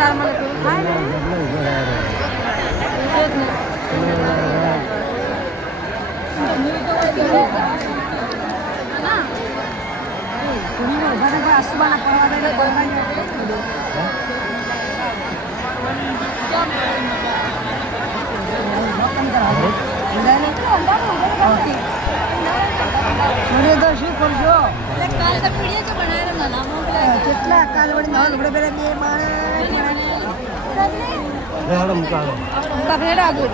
તાર મને પેલું થાય ને ઊંઘે જ ને. ઘણીવાર ઊભા થઈને આસુબાના પડવા દે ને પડવા દે. મને તો શું કેટલા કાલ વળી નવા લુગડા પહેર્યા બે માણસ മുക്കാലും കഥയുടെ ആകും